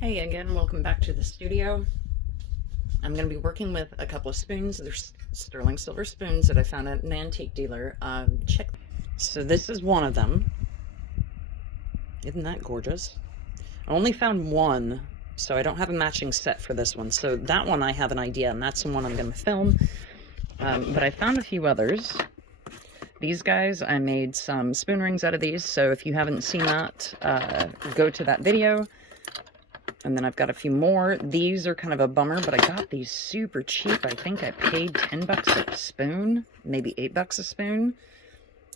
Hey again, welcome back to the studio. I'm going to be working with a couple of spoons. There's sterling silver spoons that I found at an antique dealer. Check. So this is one of them. Isn't that gorgeous? I only found one, so I don't have a matching set for this one. So that one I have an idea, and that's the one I'm going to film. But I found a few others. These guys, I made some spoon rings out of these, so if you haven't seen that, go to that video. And then I've got a few more. These are kind of a bummer, but I got these super cheap. I think I paid 10 bucks a spoon, maybe 8 bucks a spoon.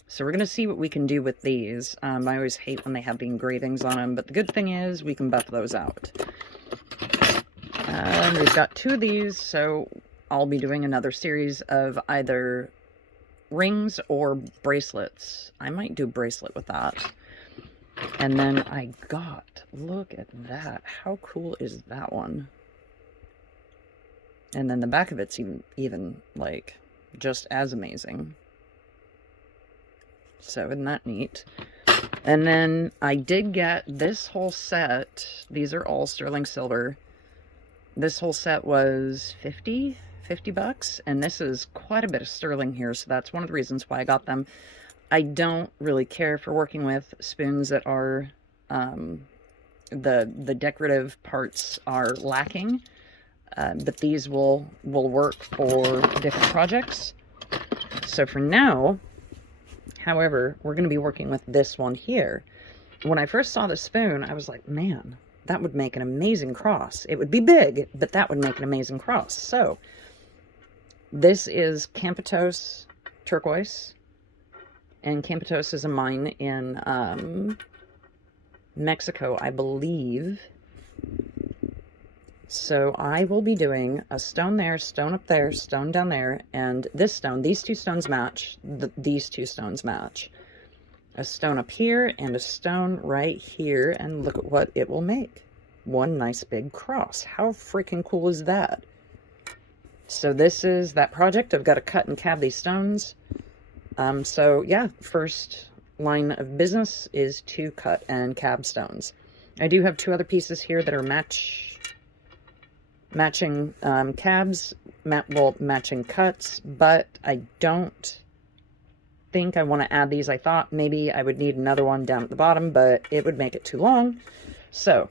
So we're going to see what we can do with these. I always hate when they have the engravings on them, but the good thing is we can buff those out. We've got 2 of these, so I'll be doing another series of either rings or bracelets. I might do bracelet with that. And then I got, look at that. How cool is that one? And then the back of it's even like, just as amazing. So isn't that neat? And then I did get this whole set. These are all sterling silver. This whole set was 50 bucks. And this is quite a bit of sterling here. So that's one of the reasons why I got them. I don't really care for working with spoons that are, the decorative parts are lacking, but these will work for different projects. So for now, however, we're going to be working with this one here. When I first saw the spoon, I was like, man, that would make an amazing cross. It would be big, but that would make an amazing cross. So this is Campitos Turquoise. And Campitos is a mine in Mexico, I believe. So I will be doing a stone there, stone up there, stone down there, and this stone. These 2 stones match. These 2 stones match. A stone up here and a stone right here, and look at what it will make. One nice big cross. How freaking cool is that? So this is that project. I've got to cut and cab these stones. So yeah, first line of business is to cut and cab stones. I do have 2 other pieces here that are matching cabs, matching cuts, but I don't think I want to add these. I thought maybe I would need another one down at the bottom, but it would make it too long. So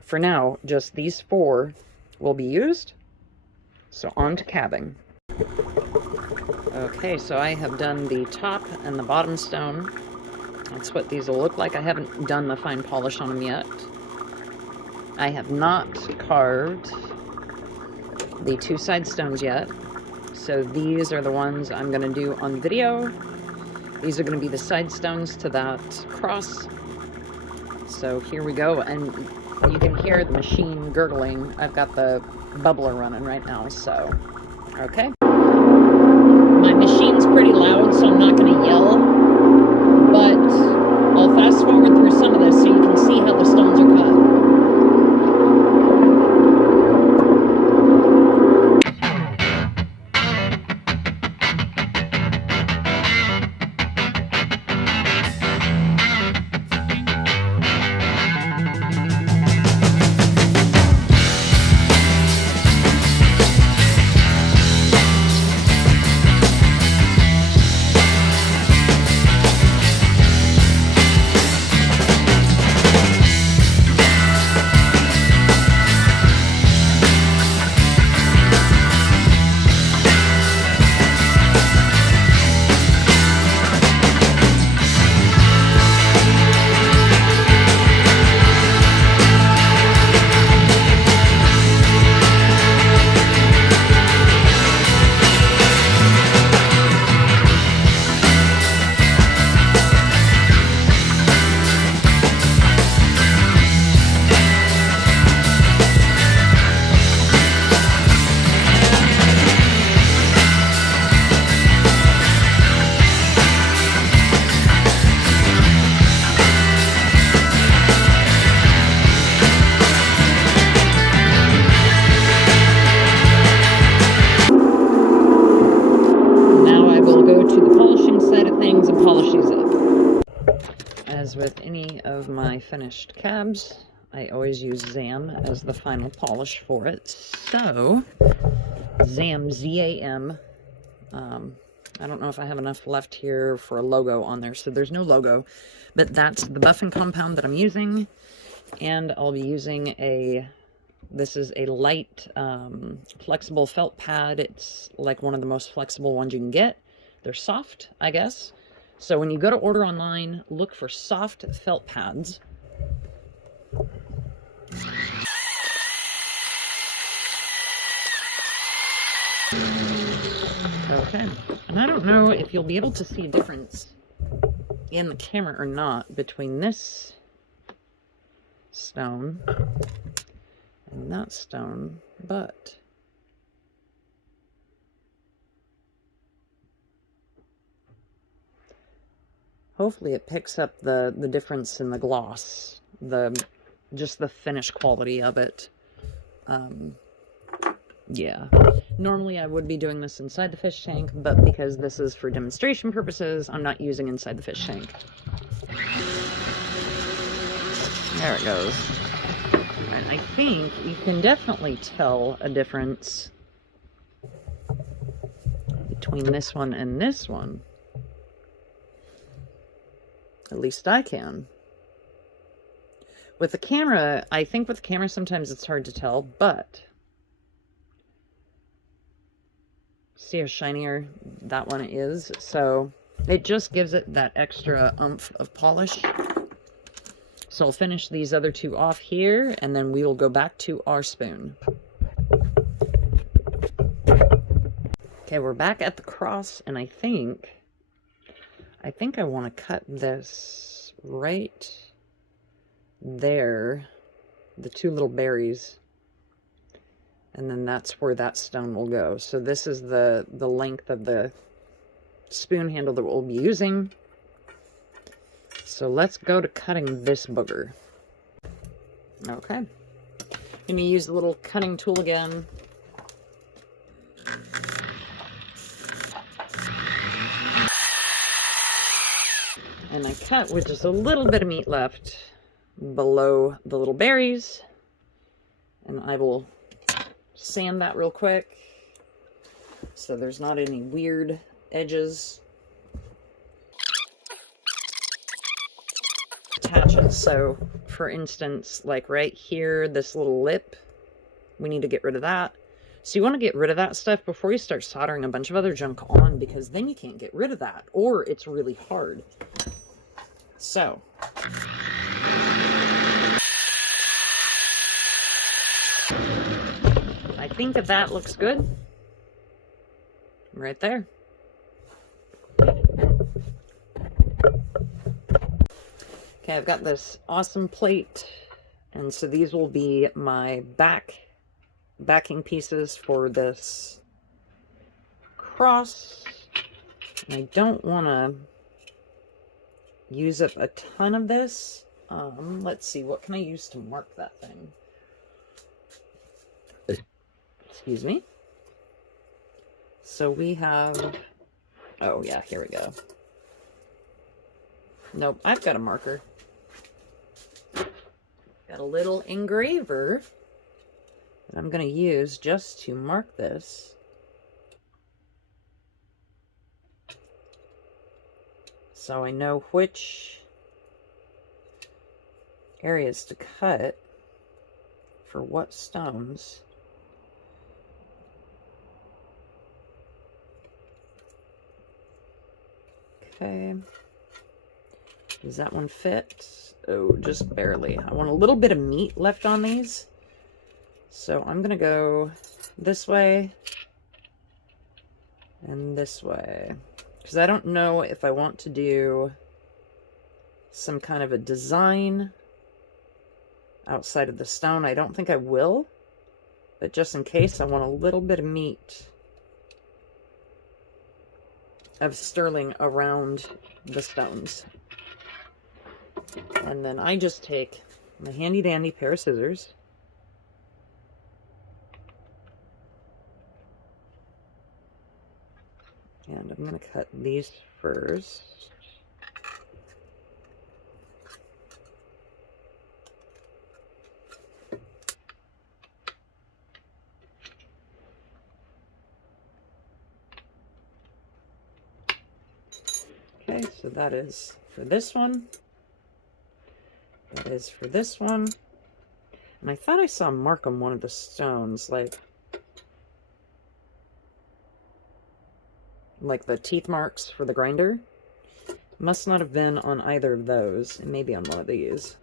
for now, just these 4 will be used. So on to cabbing. Okay, so I have done the top and the bottom stone. That's what these will look like. I haven't done the fine polish on them yet. I have not carved the 2 side stones yet. So these are the ones I'm going to do on video. These are going to be the side stones to that cross. So here we go. And you can hear the machine gurgling. I've got the bubbler running right now, so okay. My machine's pretty loud, so I'm not going to yell, but I'll fast forward through some of this so you can see how the stones are cut. As with any of my finished cabs, I I always use ZAM as the final polish for it. So, ZAM, Z-A-M. I don't know if I have enough left here for a logo on there, so there's no logo. But that's the buffing compound that I'm using. And I'll be using this is a light, flexible felt pad. It's like one of the most flexible ones you can get. They're soft, I guess. So when you go to order online, look for soft felt pads. Okay, and I don't know if you'll be able to see a difference in the camera or not between this stone and that stone, but hopefully it picks up the difference in the gloss, just the finish quality of it. Yeah, normally I would be doing this inside the fish tank, but because this is for demonstration purposes, I'm not using inside the fish tank. There it goes. And I think you can definitely tell a difference between this one and this one. At least I can. With the camera, I think with the camera sometimes it's hard to tell, but see how shinier that one is? So it just gives it that extra oomph of polish. So I'll finish these other two off here, and then we will go back to our spoon. Okay, we're back at the cross, and I think I want to cut this right there, the two little berries, and then that's where that stone will go. So this is the length of the spoon handle that we'll be using. So let's go to cutting this booger. Okay. I'm going to use the little cutting tool again. And I cut with just a little bit of meat left below the little berries. And I will sand that real quick so there's not any weird edges. Attaches. So for instance, like right here, this little lip, we need to get rid of that. So you want to get rid of that stuff before you start soldering a bunch of other junk on, because then you can't get rid of that, or it's really hard. So I think that looks good right there. Okay, I've got this awesome plate, and so these will be my backing pieces for this cross. And I don't want to use up a ton of this. Let's see, what can I use to mark that thing? Excuse me. So we have, oh yeah, here we go. Nope, I've got a marker. Got a little engraver that I'm going to use just to mark this. So I know which areas to cut for what stones. Okay. Does that one fit? Oh, just barely. I want a little bit of meat left on these. So I'm going to go this way and this way. Because I don't know if I want to do some kind of a design outside of the stone. I don't think I will. But just in case, I want a little bit of meat of sterling around the stones. And then I just take my handy dandy pair of scissors. And I'm going to cut these first. So that is for this one. That is for this one. And I thought I saw a mark on one of the stones, like the teeth marks for the grinder. Must not have been on either of those. It may be on one of these.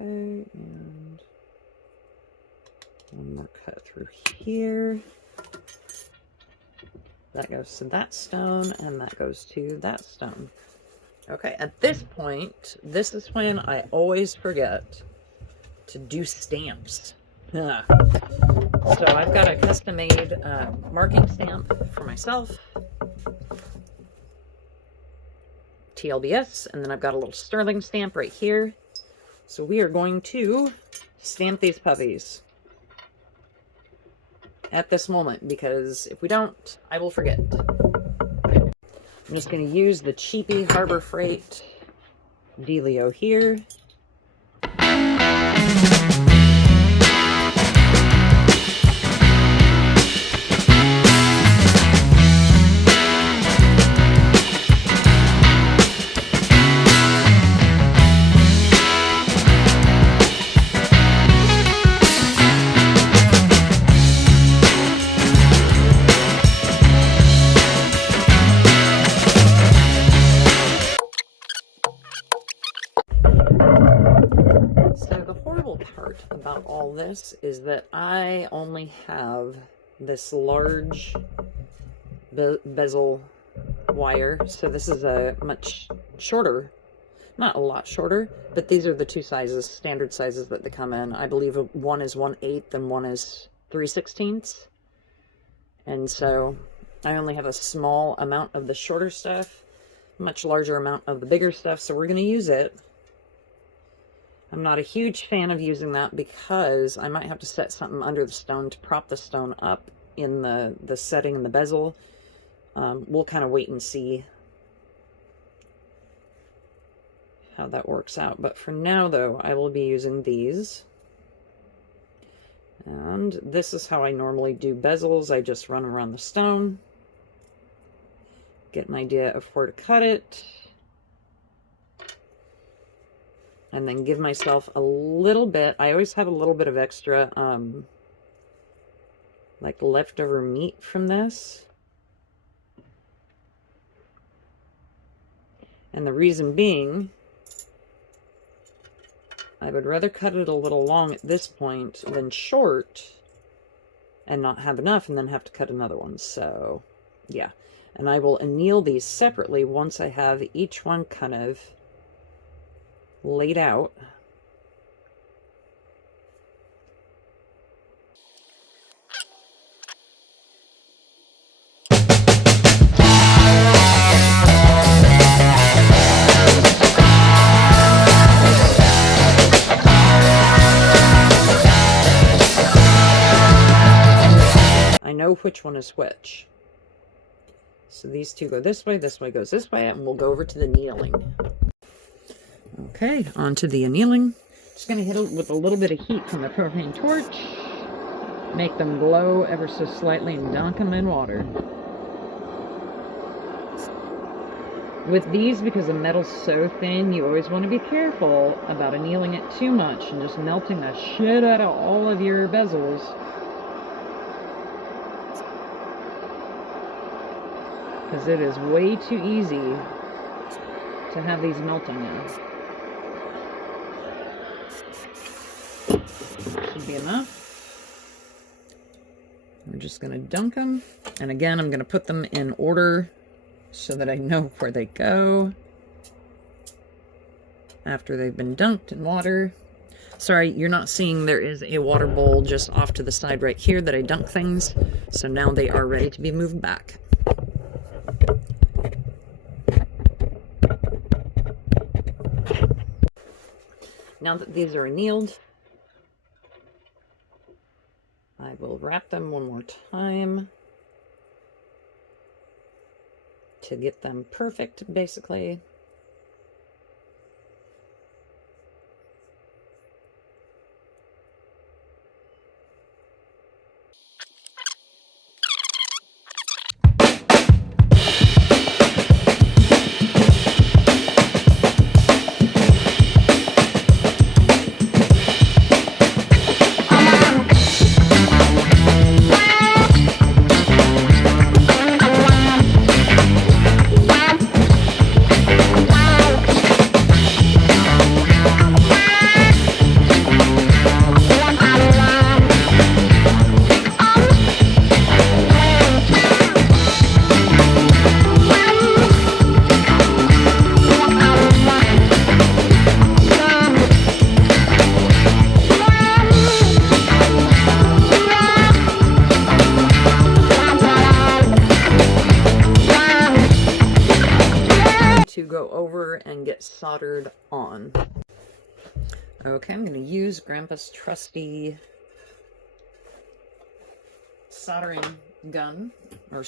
Okay, and one more cut through here. That goes to that stone, and that goes to that stone. Okay, at this point, this is when I always forget to do stamps. So I've got a custom-made marking stamp for myself. TLBS, and then I've got a little sterling stamp right here. So we are going to stamp these puppies at this moment, because if we don't, I will forget. I'm just going to use the cheapy Harbor Freight Dealio here. About all this is that I only have this large bezel wire, so this is a much shorter, not a lot shorter, but these are the two sizes, standard sizes that they come in. I believe one is 1/8 and one is 3/16, and so I only have a small amount of the shorter stuff, much larger amount of the bigger stuff, so we're going to use it. I'm not a huge fan of using that because I might have to set something under the stone to prop the stone up in the setting in the bezel. We'll kind of wait and see how that works out. But for now, though, I will be using these. And this is how I normally do bezels. I just run around the stone, get an idea of where to cut it, and then give myself a little bit. I always have a little bit of extra, like leftover meat from this. And the reason being, I would rather cut it a little long at this point than short and not have enough and then have to cut another one. So, yeah. And I will anneal these separately once I have each one kind of laid out. I know which one is which. So these two go this way goes this way, and we'll go over to the annealing. Okay, onto the annealing. Just going to hit it with a little bit of heat from the propane torch. Make them glow ever so slightly and dunk them in water. With these, because the metal's so thin, you always want to be careful about annealing it too much and just melting the shit out of all of your bezels. Because it is way too easy to have these melting now. Should be enough. We're just going to dunk them. And again, I'm going to put them in order so that I know where they go after they've been dunked in water. Sorry, you're not seeing there is a water bowl just off to the side right here that I dunk things. So now they are ready to be moved back. Now that these are annealed, I will wrap them one more time to get them perfect, basically. it soldered on. Okay, I'm going to use Grandpa's trusty soldering gun, or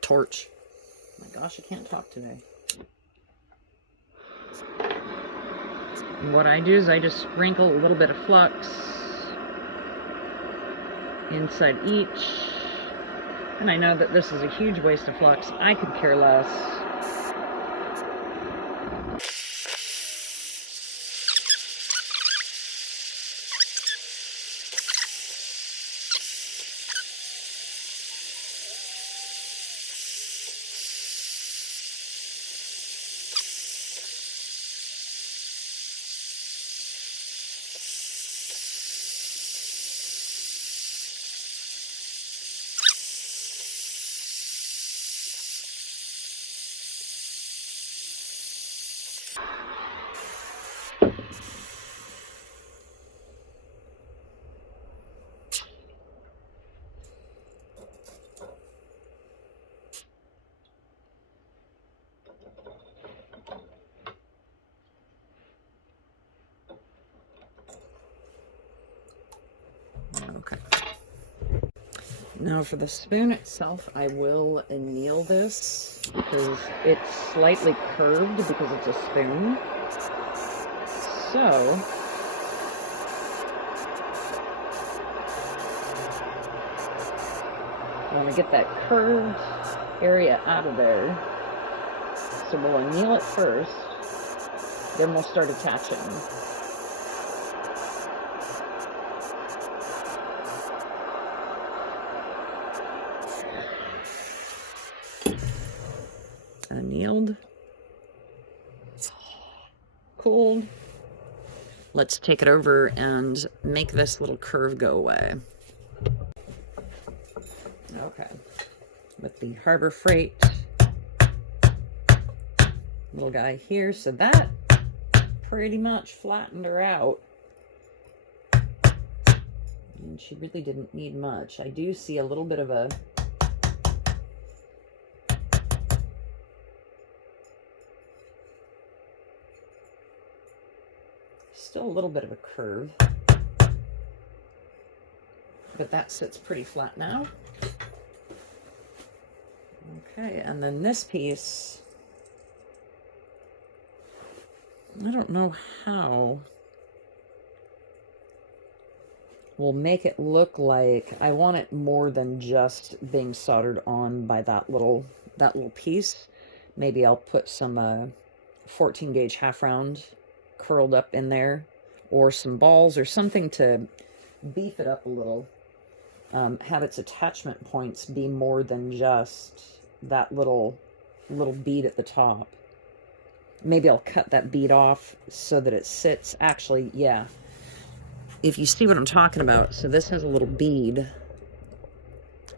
torch. Oh my gosh, I can't talk today. And what I do is I just sprinkle a little bit of flux inside each. And I know that this is a huge waste of flux. I could care less. Okay. Now for the spoon itself, I will anneal this because it's slightly curved because it's a spoon. So I want to get that curved area out of there. So we'll anneal it first, then we'll start attaching. Annealed, cooled. Let's take it over and make this little curve go away. Okay, with the Harbor Freight little guy here, so that pretty much flattened her out. And she really didn't need much. I do see a little bit of a still a little bit of a curve, but that sits pretty flat now. Okay, and then this piece, I don't know how we'll make it look like, I want it more than just being soldered on by that little piece. Maybe I'll put some 14 gauge half round curled up in there, or some balls or something to beef it up a little. Have its attachment points be more than just that little bead at the top. Maybe I'll cut that bead off so that it sits, actually, yeah. If you see what I'm talking about, so this has a little bead,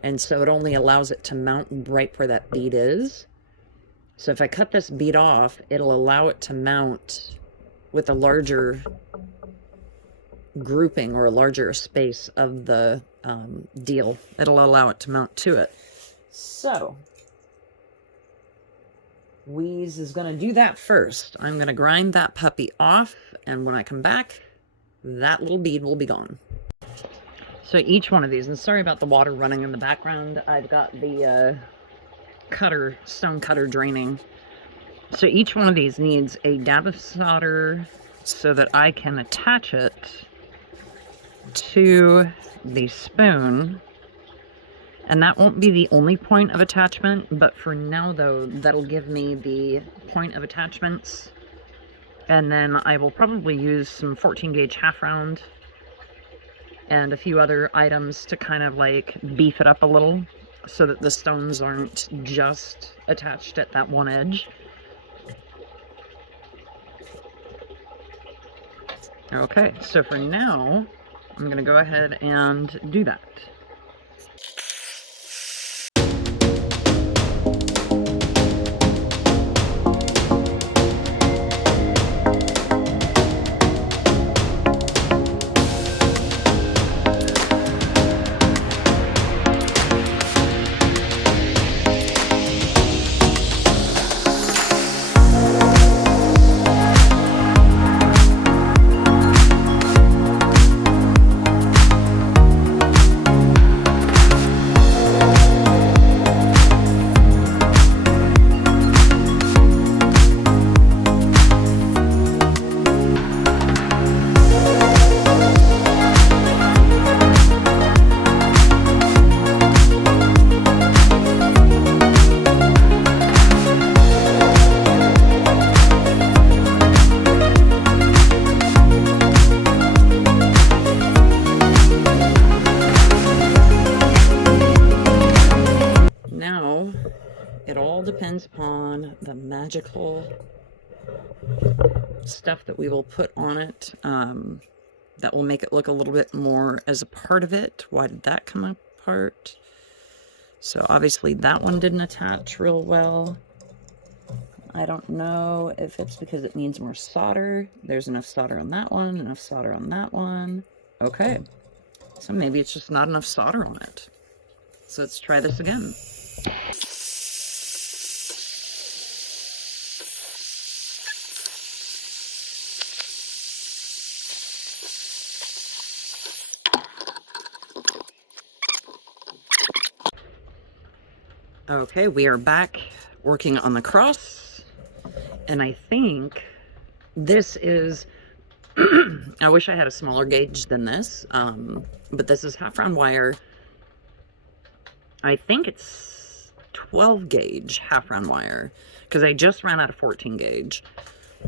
and so it only allows it to mount right where that bead is. So if I cut this bead off, it'll allow it to mount with a larger grouping or a larger space of the deal. It'll allow it to mount to it. So Wheeze is going to do that first. I'm going to grind that puppy off, and when I come back, that little bead will be gone. So each one of these, and sorry about the water running in the background, I've got the stone cutter draining. So each one of these needs a dab of solder so that I can attach it to the spoon. And that won't be the only point of attachment, but for now though, that'll give me the point of attachments. And then I will probably use some 14 gauge half round and a few other items to kind of like beef it up a little so that the stones aren't just attached at that one edge. Okay, so for now, I'm going to go ahead and do that. it all depends upon the magical stuff that we will put on it. That will make it look a little bit more as a part of it. Why did that come apart? So obviously that one didn't attach real well. I don't know if it's because it needs more solder. There's enough solder on that one, enough solder on that one. Okay, so maybe it's just not enough solder on it. So let's try this again. Okay, we are back working on the cross, and I think this is, I wish I had a smaller gauge than this, but this is half-round wire. I think it's 12 gauge half-round wire, because I just ran out of 14 gauge.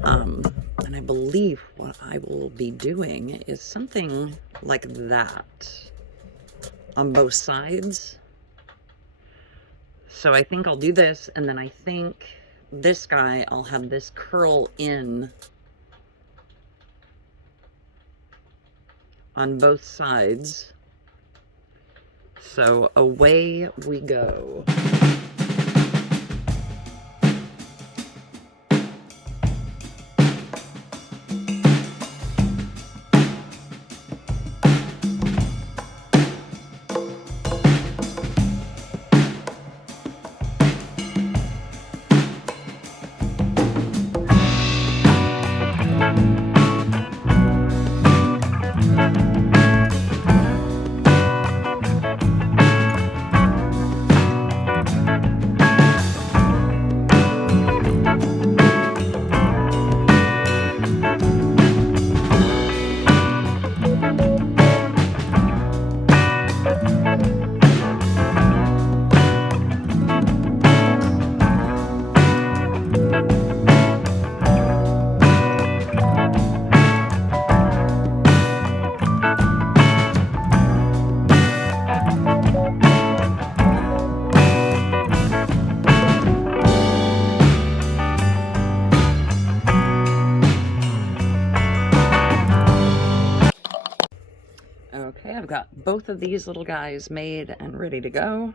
And I believe what I will be doing is something like that on both sides. So I think I'll do this, and then I think this guy, I'll have this curl in on both sides. So away we go. Okay, I've got both of these little guys made and ready to go.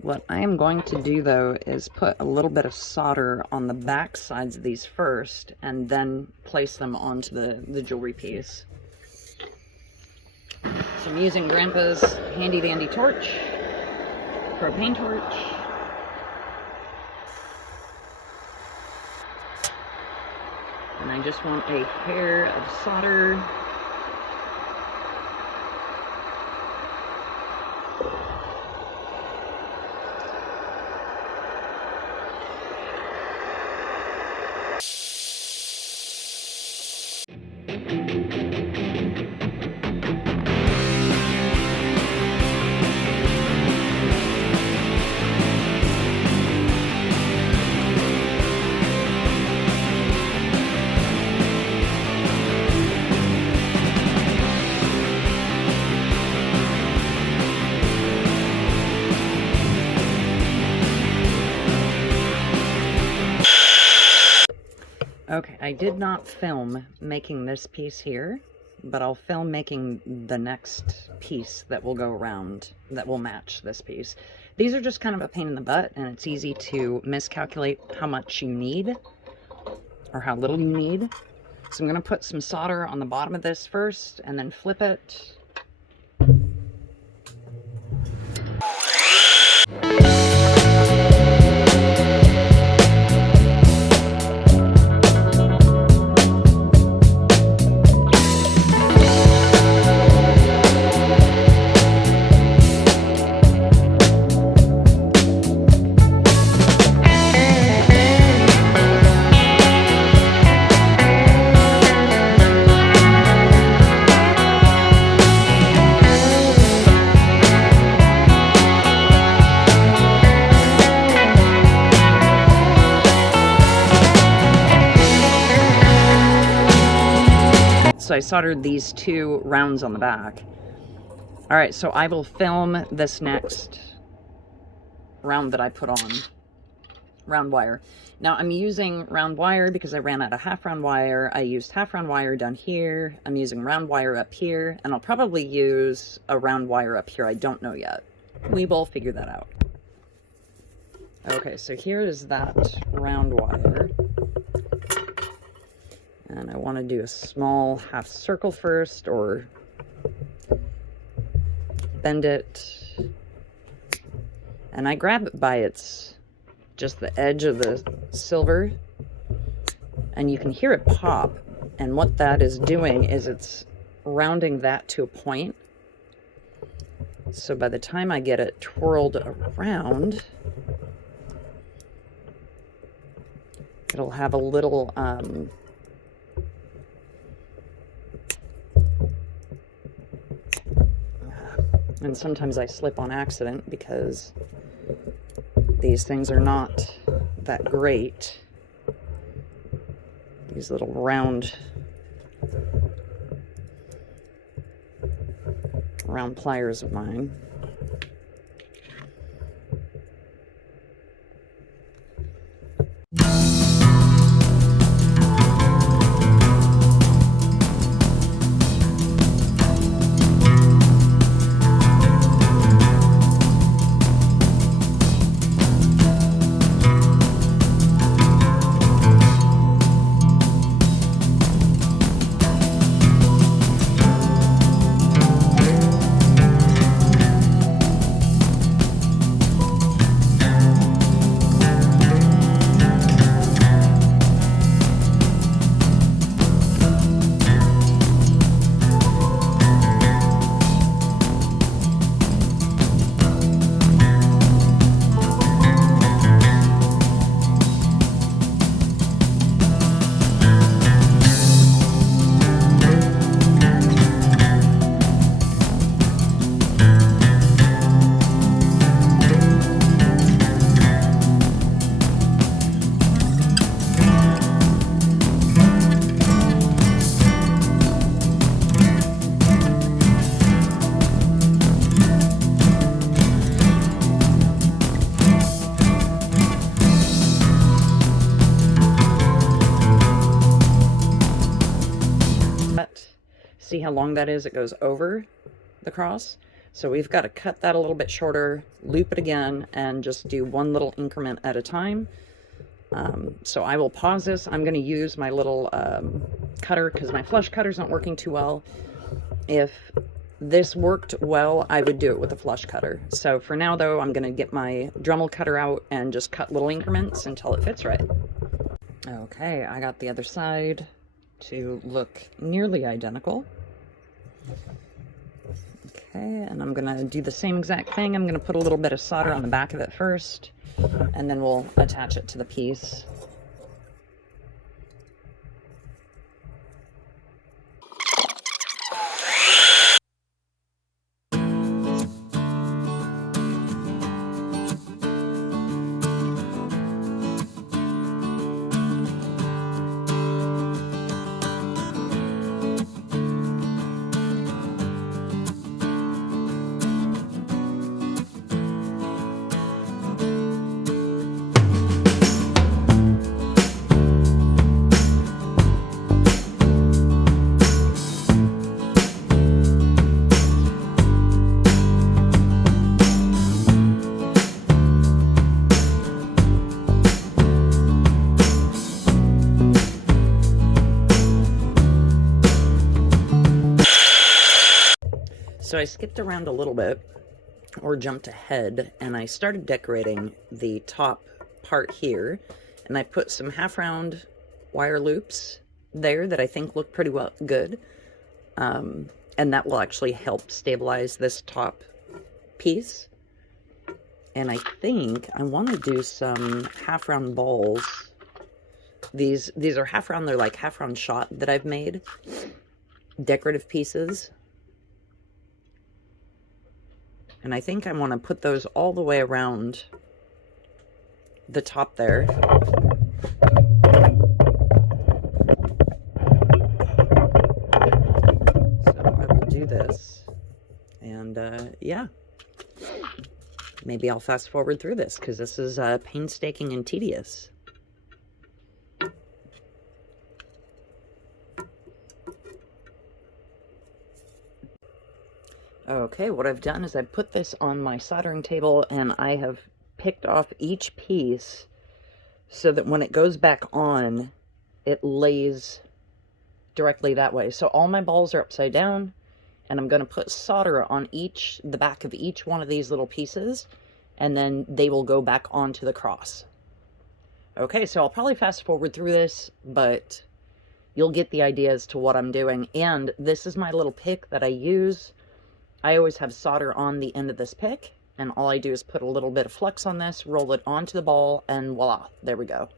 What I am going to do, though, is put a little bit of solder on the back sides of these first, and then place them onto the jewelry piece. So I'm using Grandpa's handy-dandy torch, propane torch. And I just want a hair of solder. Okay, I did not film making this piece here, but I'll film making the next piece that will go around, that will match this piece. These are just kind of a pain in the butt, and it's easy to miscalculate how much you need, or how little you need. So I'm going to put some solder on the bottom of this first, and then flip it. So I soldered these two rounds on the back. All right, so I will film this next round that I put on, round wire. Now I'm using round wire because I ran out of half round wire. I used half round wire down here. I'm using round wire up here, and I'll probably use a round wire up here. I don't know yet. We will figure that out. Okay, so here is that round wire. And I want to do a small half circle first, or bend it. And I grab it by just the edge of the silver, and you can hear it pop. And what that is doing is it's rounding that to a point. So by the time I get it twirled around, it'll have a little, and sometimes I slip on accident because these things are not that great. These little round pliers of mine. See how long that is? It goes over the cross. So we've got to cut that a little bit shorter, loop it again, and just do one little increment at a time. So I will pause this. I'm going to use my little cutter because my flush cutter's not working too well. If this worked well, I would do it with a flush cutter. So for now, though, I'm going to get my Dremel cutter out and just cut little increments until it fits right. Okay, I got the other side to look nearly identical. Okay, and I'm gonna do the same exact thing. I'm gonna put a little bit of solder on the back of it first, and then we'll attach it to the piece. So I skipped around a little bit, or jumped ahead, and I started decorating the top part here, and I put some half-round wire loops there that I think look pretty good, and that will actually help stabilize this top piece. And I think I want to do some half-round balls. These are half-round, they're like half-round shot that I've made, decorative pieces. And I think I want to put those all the way around the top there. So I will do this. And yeah. maybe I'll fast forward through this because this is painstaking and tedious. Okay, what I've done is I put this on my soldering table and I have picked off each piece so that when it goes back on, it lays directly that way. So all my balls are upside down, and I'm going to put solder on the back of each one of these little pieces, and then they will go back onto the cross. Okay, so I'll probably fast forward through this, but you'll get the idea as to what I'm doing. And this is my little pick that I use. I always have solder on the end of this pick, and all I do is put a little bit of flux on this, roll it onto the ball, and voila, there we go.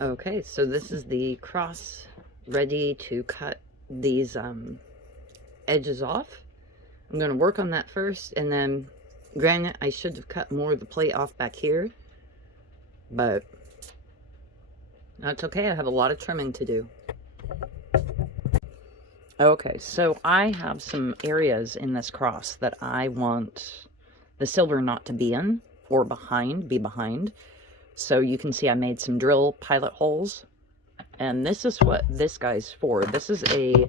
Okay, so this is the cross ready to cut these edges off. I'm going to work on that first, and then, granted, I should have cut more of the plate off back here, but that's okay. I have a lot of trimming to do. Okay, so I have some areas in this cross that I want the silver not to be in, or be behind. So you can see I made some drill pilot holes, and this is what this guy's for. This is a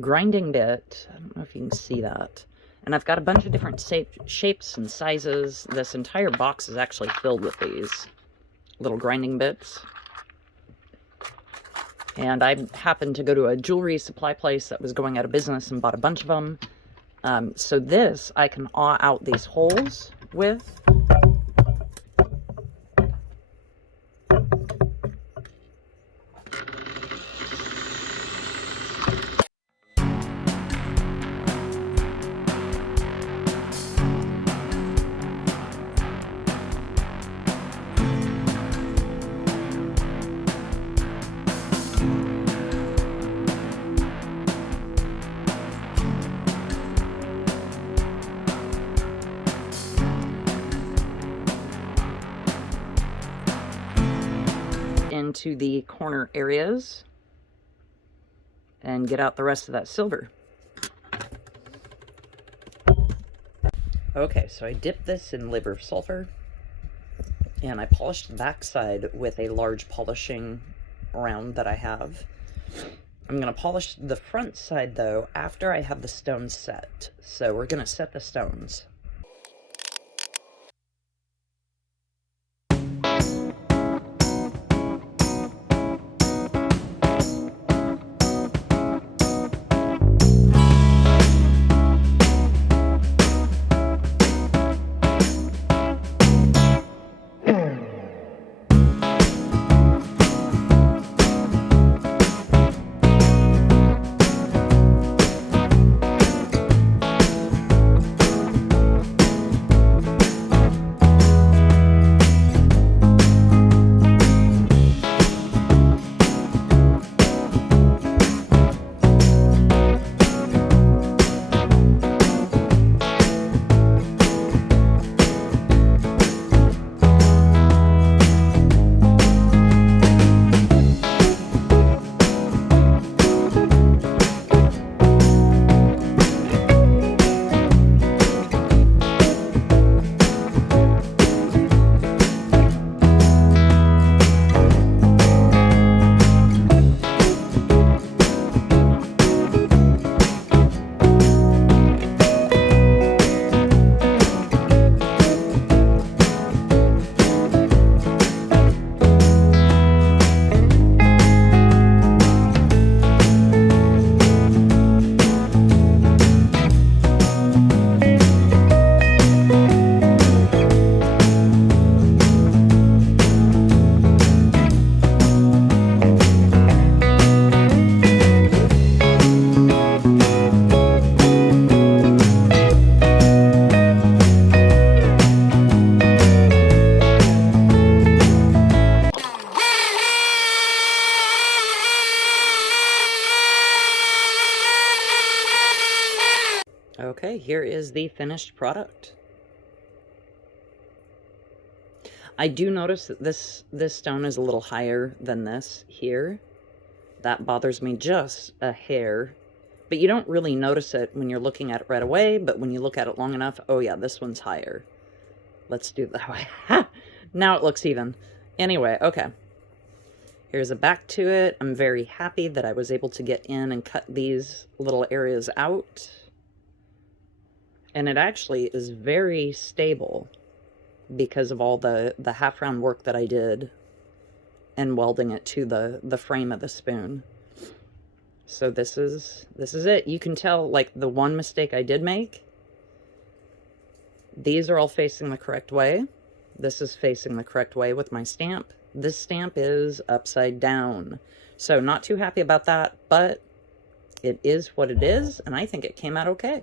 grinding bit. I don't know if you can see that. And I've got a bunch of different shapes and sizes. This entire box is actually filled with these little grinding bits. And I happened to go to a jewelry supply place that was going out of business and bought a bunch of them. So this I can awe out these holes with. Into the corner areas and get out the rest of that silver. Okay, so I dipped this in liver sulfur and I polished the backside with a large polishing round that I have. I'm going to polish the front side though after I have the stones set. So we're going to set the stones. here is the finished product. I do notice that this stone is a little higher than this here. That bothers me just a hair. But you don't really notice it when you're looking at it right away, but when you look at it long enough, oh yeah, this one's higher. Let's do it that way. Now it looks even. Anyway, okay. Here's a back to it. I'm very happy that I was able to get in and cut these little areas out. And it actually is very stable because of all the half-round work that I did and welding it to the frame of the spoon. So this is it. You can tell, like, the one mistake I did make, these are all facing the correct way. This is facing the correct way with my stamp. This stamp is upside down. So not too happy about that, but it is what it is, and I think it came out okay.